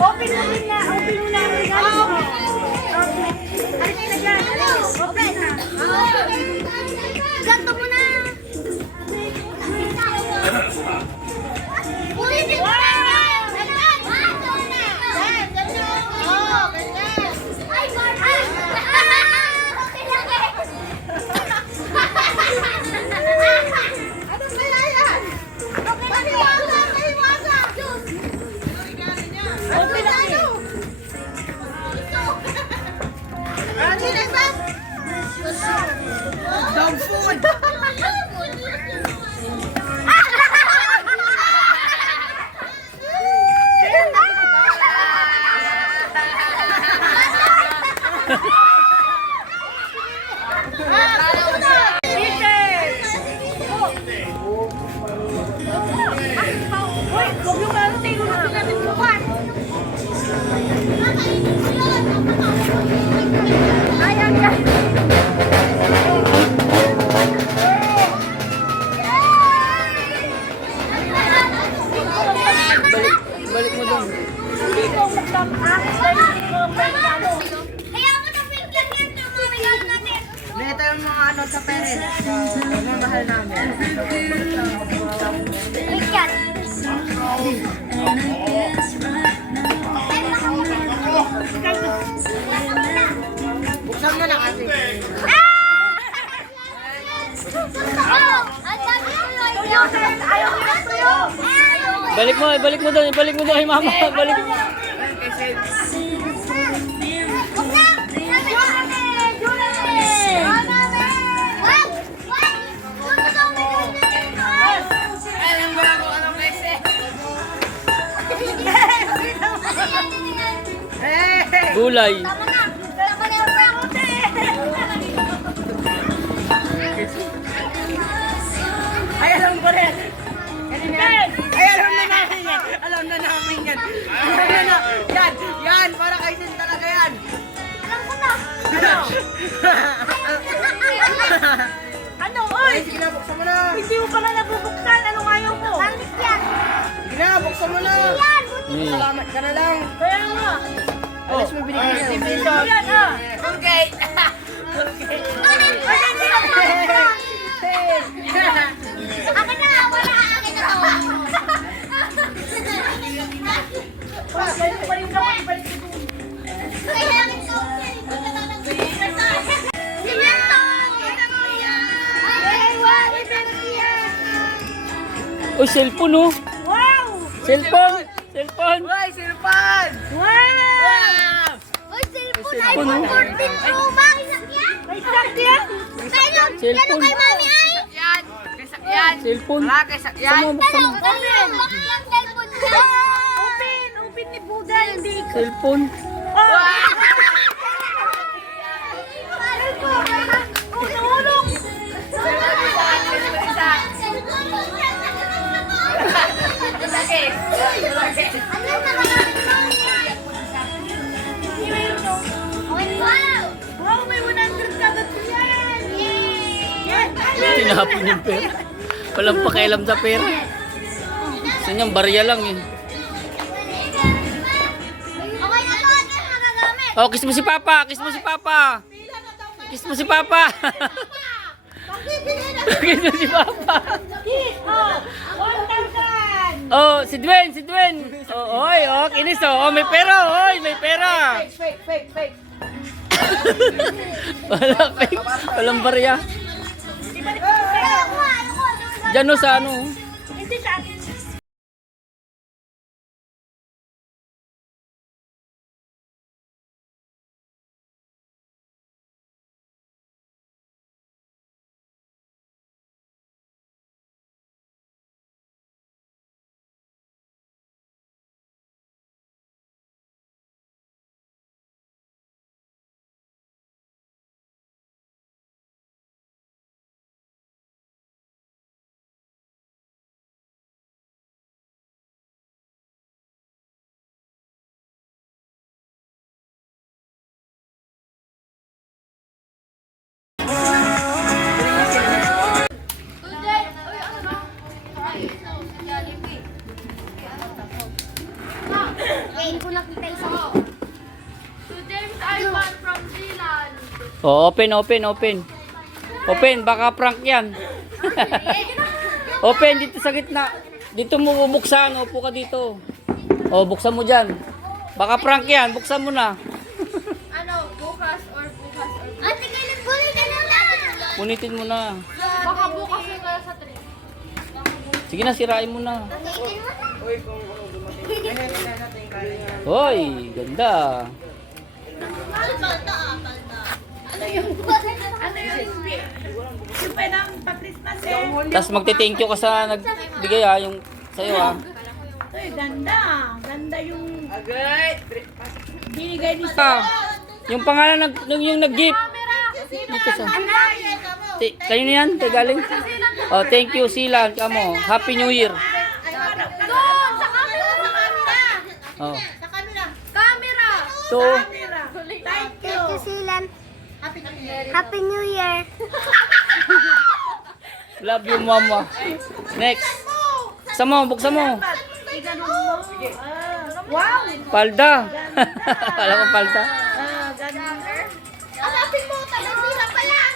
Open mo na. Open mo na. Regalo mo. Open. Alis na dyan. Open. Ganto mo na. Ulitin mo na. Dog food! Balik mo doon. Hindi ko magdamang. Hindi ko magdamang. Kaya mo na pinggan yan yung mga regalo natin. Ito yung mga ano sa parents. Mamahal namin. Pinggan. Buksan mo na kasi. Ayaw mo na tuyo. Balik mo doon. Ibalik mo doon kay mama. Balik mo. Gulay. Ay, alam ko rin. Ay, alam na namin yan. Alam na namin yan. Alam na na. Yan. Yan. Para kay Sin talaga yan. Alam ko na. Ano, Ay, oy? sige na. Buksan mo na. Hindi mo pala nabubuksan. Anong ayaw mo? Pangit yan. Sige na. Buksan mo na. Yan. Salamat ka na lang. Kaya nga. Alas mo binigyan niya. Yan ah. Okay. Ay, hindi na pangit. Akin na nga. Wala. Akin na to. Ganun pa rin naman. Ibalik ko doon. Kailangan ko. Oh, cellphone oh. Wow! Cellphone. Cellphone. Uy, silpan! Wow! Uy, cellphone. Cellphone, iPhone oh. 14 Pro Max. Yan. May stock yan? Kailan Cellphone. kay mami ay? Yan. Kaysa Cellphone. Wala kaysa yan. Saan mo buksan mo? Kailan box ng cellphone niya? Open! Open ni Buda. Hindi ikaw. Cellphone. Oh! Unulong! Wow, may 100 kagad yan! Yan! Tinapon yung pera. Walang pakialam sa pera. Gusto niyang barya lang eh. Okay na to, ate, magagamit. Oh, kiss mo si Papa. Kiss mo si Papa. Kiss mo si Papa. Kiss mo si Papa. Kiss! Oh! 1,000! Oh, si Dwayne, si Dwayne. Oh, oy, oh, kinis oh. Oh, may pera, oy, may pera. Fake. Wala fake. Walang barya. Ibalik ko sa'yo. Diyan oh, sa ano. Hindi sa akin. Ngayon ko nakita isang To James Ivan from Zealand. Oh, open. Open, baka prank yan. Open, dito sa gitna. Dito mo bubuksan, upo ka dito. Oh, buksan mo dyan. Baka prank yan, buksan mo na. Ano, bukas or. Ate, kailan bulay ka na lang? Punitin mo na. Baka bukas yung kaya sa 3. Sige na, sirain mo na. Ngayon mo na. Hoy, ganda. Yung pwedeng pa-Christmas eh. Tapos magte-thank you ka sa nagbigay yung sa'yo ah. Ay, ganda. Ganda yung binigay ni Yung pangalan yung nag-gift. Dito sa. Kayo na yan, tayo galing. Oh, thank you Silan, kamo. Happy New Year. Doon! Sa camera! Oh. Camera! To Thank you. Thank you, Silan. Happy New Year. love you mama. Next. Buksan mo. Wow. Palda. Alam mo palda? Ganda. Hanapin mo, taga-sila pa yan.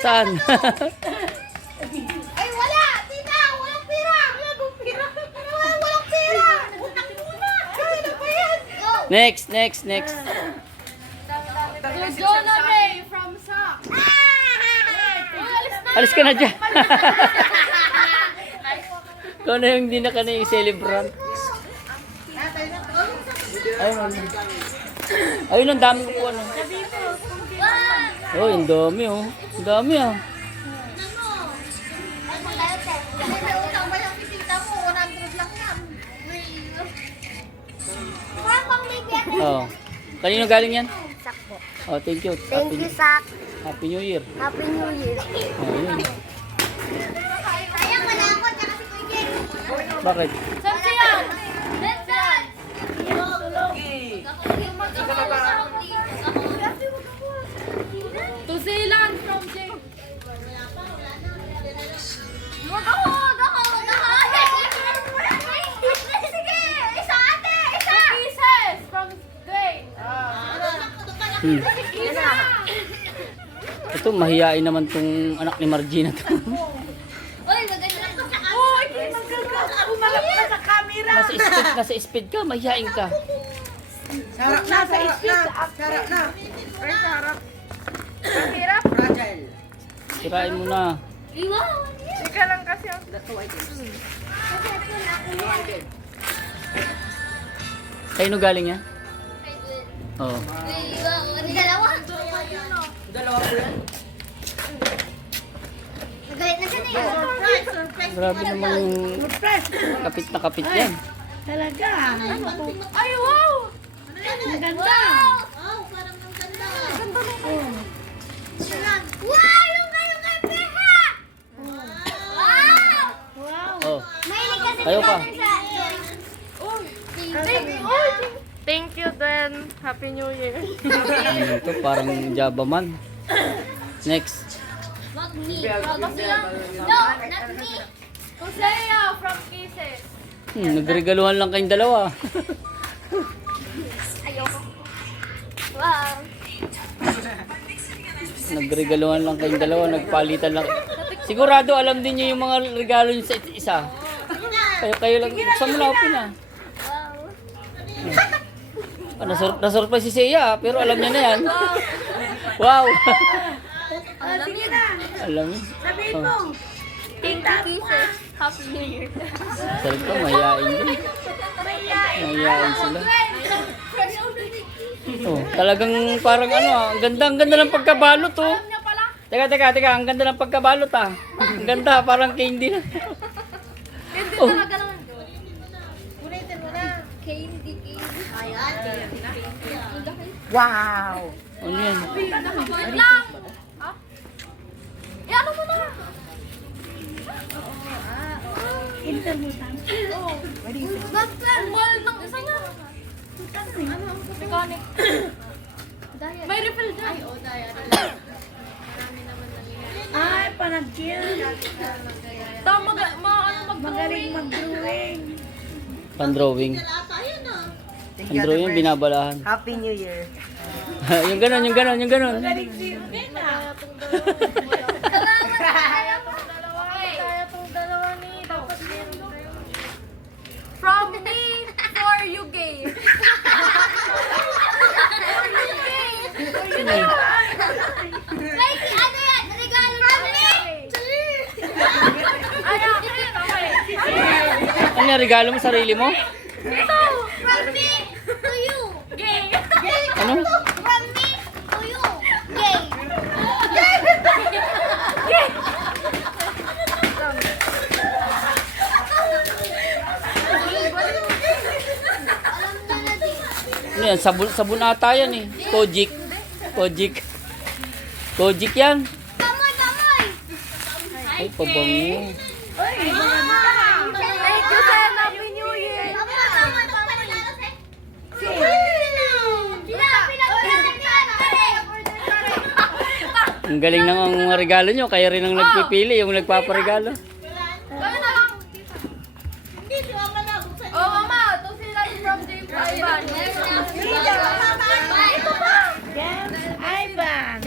Saan? Ay, wala. Tita, walang pira. Walang pira. Walang pira. Utang muna. Ano ba yan? Go. Next. To Jonah Ray from Sac. Alis ka na dyan. Kung ano yung hindi na ka na yung celebrant. Ayun, ang dami ko po ano. Oh, ang dami oh. Ang dami ah. May utang ba yung tita mo? 100 lang yan. Parang pang bigyan. Oh. Kanino galing yan? Sakpo. Oh, thank you. Thank you, Sak. Happy New Year. Happy New Year. Oh, yun. Sayang, wala ako. Tsaka si Kuya Jen. Bakit? Saan siya? Let's dance. To Zealand from James. Wag ako. Sige, isa ate, isa. Pieces from Dwayne. Hmm. Ito, mahihain naman tong anak ni Margina to. Uy, maganda ko sa Uy, umalap ka sa camera. Nasa speed ka, mahihain ka. Sarap na, sarap na. Sarap na. Ay, sarap. Ang hirap. Fragile. Sirain mo na. Iwan. Ika lang kasi ang Kayo galing yan? Oo. Dalawa. dalawa po yan. Nagalit na siya na yun. Grabe naman yung Surprise. kapit na kapit yan. Talaga. Ay, wow! Ang ganda. Wow, parang ang ganda. Wow, yung kayong kapeha! Wow! Oh. Mahilig kasi Kayo ka. Thank you then. Happy New Year. Ano to? Parang Java man. Next. Wag me. Wag siya. No, not me. Hosea from Kisses. Nagregaluhan lang kayong dalawa. Ayoko. Wow. Nagregaluhan lang kayong dalawa, nagpalitan lang. Sigurado alam din niyo yung mga regalo niyo sa isa't isa. Kayo lang. Saan mo na open ah? Wow. Nasurprise si Seiya, pero alam niya na yan. Wow! Sige na. Alam niya. Sabihin mo. Thank you, Kisses. Happy New Year. Sabi ko, mahihain din. Mahihain sila. Oh, talagang parang ano ah, ang ganda ng pagkabalot oh. Alam niya pala. Teka, ang ganda ng pagkabalot ah. Ang ganda, parang candy na. Hindi Oh. talaga lang. Candy. Ayan. Wow. Ano yan? Wait lang. Ha? Eh, ano mo na? Ang mahal ng isa niya. Mechanic. May refill dyan. Ay, Ay, panag-chill. Tama, ano, Magaling mag-brewing. Pan-drawing. Lata yun ah. Thank you, Andrew Ate yung Fresh. binabalahan. Happy New Year. Yung ganon, yung ganon, yung ganon. Kaya tong dalawa ni dapat meron kayo. From me for you gay. Guys, ano yan? Regalo namin! Ano yung regalo mo, sarili mo? From me to you! Gay! Ano? From me to you! Gay! Alam na na din. Ano yan? Sabon, sabon ata yan eh. Kojic. Kojic. Kojic yan. Kamoy, kamoy! Ay, pabango. Thank you, Sen. Happy New Year. Kamoy, kamoy, kamoy. Ang galing ng mga regalo nyo. Kaya rin ang nagpipili, yung nagpaparegalo. Kaya na lang. Oh, mama. Ito sila from James Ivan. Ito ba? Ivan.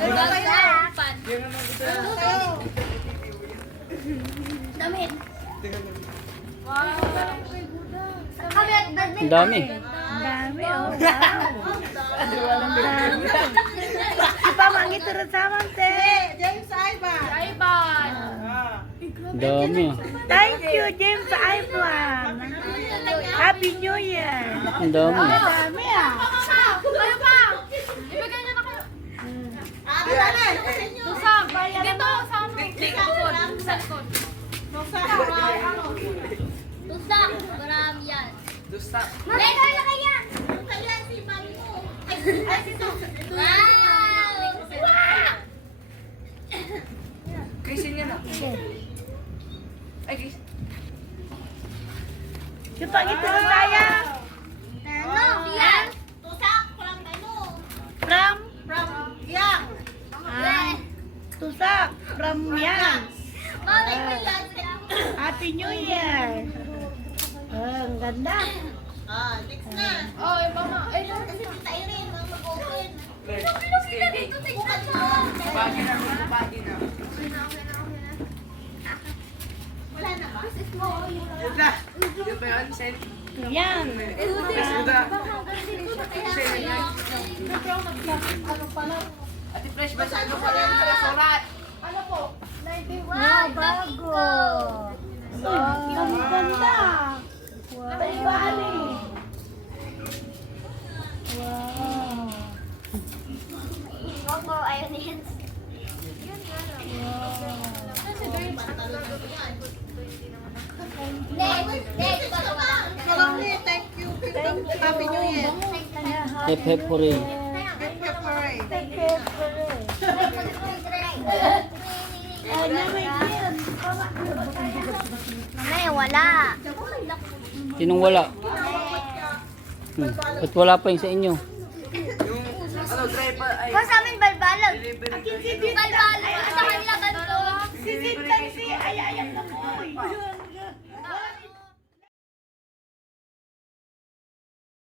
Damit. Ang dami. Dami, oh. Ipamangit rin sa mante. James Ivan. Ivan. Ang dami ah. Thank you, James Ivan. Happy New Year. Ang dami. Dami ah. Kayo pa. Ibigay niyo na kayo. Tusang. Dito, sa amin. Sa likod. Tusak. Marami yan. Dusta. Letter na kaya. Kaya si mami mo. Ay, ito. Wow. Christian yan ah. Ay, Chris. Yung pangito na saya. Ano? Yan. Tusak. From ano? From Yang. Tusak. From yan. Mami ko yan. Happy New Year. Ang ganda. Next na. Oh, yung mama. Ay, Kasi si Irene, mag-open. Pagi na, pagi na. Wala na ba? Yun na. Yun ba yun, Sen? yan. Yun na. Ate Fresh, basahin mo pala yung sulat. Wow, bago. Ang ganda. Wow. Wow. Bongo, ayaw na yan. Next, Thank you. Happy New Year. Hep hep hooray. Mamaya, wala. Sinong wala? Ba't wala pa yung sa inyo? Ano, driver, ay. Kung sa amin, balbalag. Balbalag. Sa kanila, ganito. Si Sintan si ay-ayak na po.